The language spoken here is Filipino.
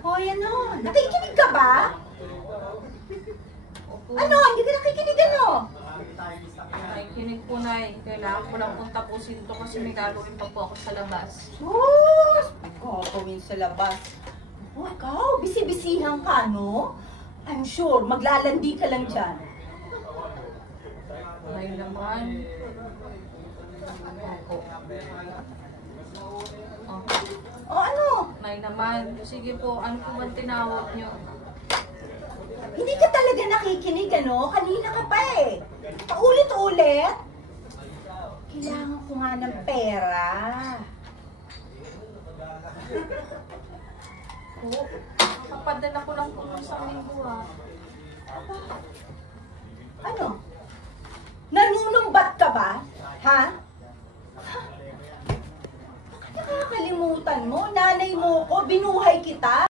Hoy, ano? Nakikinig ka ba? Ano? Hindi ka nakikinig, ano? Nakikinig po, Nay. Kailangan ko lang pong tapusin to kasi may gagawin pa po ako sa labas. Sus! May gagawin sa labas. Oh, ikaw, bisi-bisihan ka, no? I'm sure, maglalandi ka lang dyan. Nay naman. Opo. O ano? Nay naman. Sige po, ano po ba tinawag niyo? Hindi ka talaga nakikinig, ano? Kanina ka pa eh. Paulit-ulit. Kailangan ko nga ng pera. Po, kapadala ko lang po ng isang linggo ah. Ano? Nanunumbat ka ba? Ha? Bakit nakakalimutan mo? Nanay mo ko, binuhay kita.